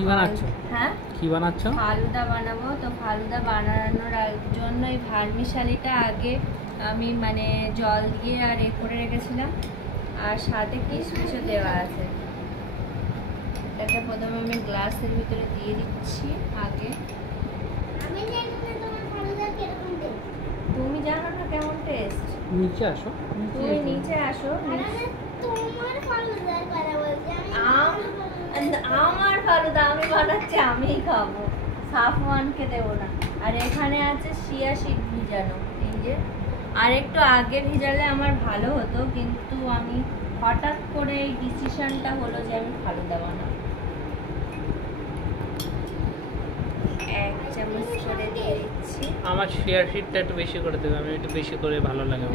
কি বানাচ্ছো? হ্যাঁ, কি বানাচ্ছো? ফালুদা বানাবো। তো ফালুদা বানানোর জন্য এই ভার্মিশালিটা আগে আমি মানে জল দিয়ে আর করে রেখেছিলাম, আর সাথে কিশমিশও দেওয়া আছে। এটাকে প্রথমে আমি গ্লাসের ভিতরে দিয়ে দিচ্ছি আগে। তুমি জানো না কেমন টেস্ট? নিচে আসো, তুমি নিচে আসো। আমার ফালুদা আমি বানাচ্ছি, আমিই খাবো, সাফওয়ানকে দেবো না। আর এখানে আছে চিয়া সিড ভিজানো, এই যে। আর একটু আগে ভিজালে আমার ভালো হতো, কিন্তু আমি হঠাৎ করে এই ডিসিশনটা হলো যে আমি ফালুদা বানাবো। 1 চামচ করে দিয়ে দিচ্ছি। আমার চিয়া সিডটা একটু বেশি করে দেবে, আমি একটু বেশি করে ভালো লাগে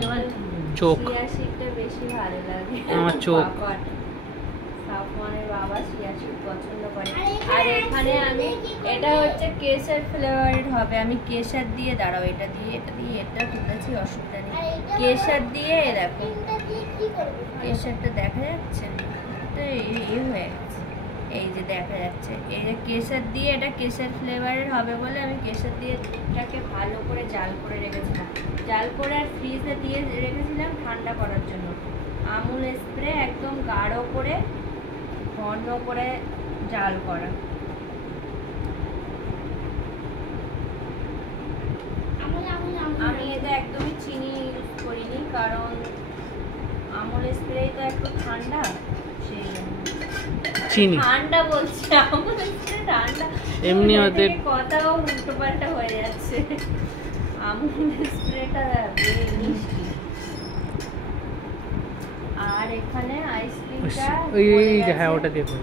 চোখ। চিয়া সিডটা বেশি ভালো লাগে আমার চোখ। সাফওয়ানের বাবা চিয়া সিড পছন্দ করে। আর এখানে আমি এটা হচ্ছে কেশর ফ্লেভারের হবে, আমি কেশর দিয়ে দাঁড়াও, এটা তুলেছি, অসুবিধা নেই। কেশর দিয়ে দেখো, কেশরটা দেখা যাচ্ছে, হয়ে গেছে, এই যে দেখা যাচ্ছে, এই যে কেশর দিয়ে, এটা কেশর ফ্লেভারের হবে বলে আমি কেশর দিয়ে এটাকে ভালো করে জাল করে রেখেছিলাম। জাল করে আর ফ্রিজে দিয়ে রেখেছিলাম ঠান্ডা করার জন্য। আমুল স্প্রে একদম গাঢ় করে ঘন করে জাল করা। আমি এটা একদমই চিনি ইউজ করিনি, কারণ আমুল স্প্রে তো একটু ঠান্ডা, সেই চিনি ঠান্ডা বলছে, আমুল স্প্রে ঠান্ডা, এমনি ওদের কথাও উল্টো পাল্টা হয়ে যাচ্ছে। আমুল স্প্রেটা মিষ্টি। আর এখানে আইসক্রিমটা হ্যাঁ ওটা দেখো।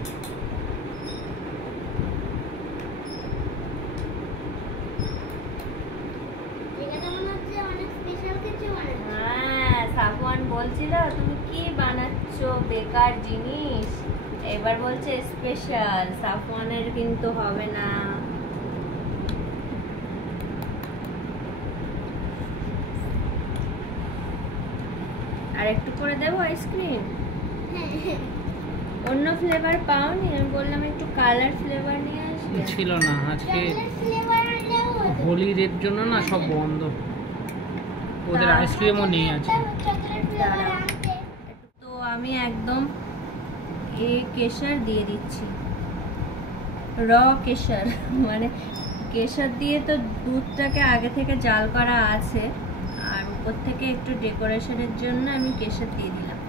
হ্যাঁ, সাফওয়ান বলছিল তুমি কি বানাচ্ছো বেকার জিনিস, এবার বলছে স্পেশাল। সাফওয়ানের কিন্তু হবে না। আর একটু করে দেবো আইসক্রিম। অন্য ফ্লেভার পাওনি? আমি বললাম একটু কালার ফ্লেভার নিয়ে আসবে। ছিল না আজকে, হোলির এর জন্য না সব বন্ধ, ওদের আইসক্রিমও নেই আছে। তো আমি একদম কেশর দিয়ে দিচ্ছি, র কেশর, মানে কেশর দিয়ে তো দুধটাকে আগে থেকে জাল করা আছে, আর উপর থেকে একটু ডেকোরেশনের জন্য আমি কেশর দিয়ে দিলাম।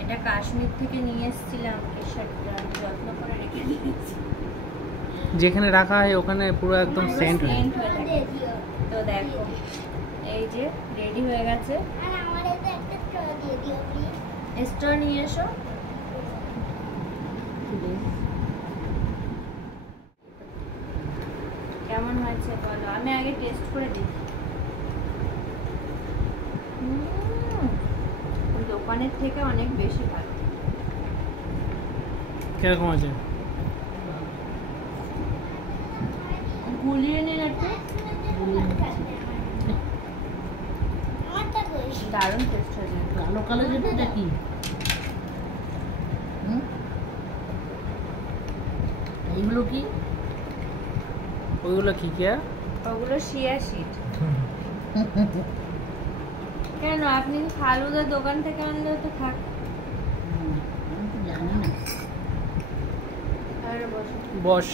এটা কাশ্মীর থেকে নিয়ে এসেছিলাম, কেশরটা যত্ন করে রেখে দিয়েছি। যেখানে রাখা হয় ওখানে পুরো একদম সেন্ট হয়ে থাকে। তো দেখো এই যে রেডি হয়ে গেছে। স্ট্র নিয়ে এসো। কেমন হয়েছে বলো, আমি আগে টেস্ট করে দেখি। দোকানের থেকে অনেক বেশি ভালো। কিরকম আছে? গুলিয়ে নিন একটু, দারুণ টেস্ট হয়েছে। কালো কালো যেটা কি? এইগুলো কি? ওইগুলো কি কি? ওগুলো চিয়া সিড। কেন, আপনি ফালুদা দোকান থেকে আনলেও তো থাক। জানি না। বস।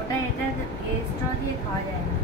ওটা এটা স্ট্র দিয়ে খাওয়া যায় না।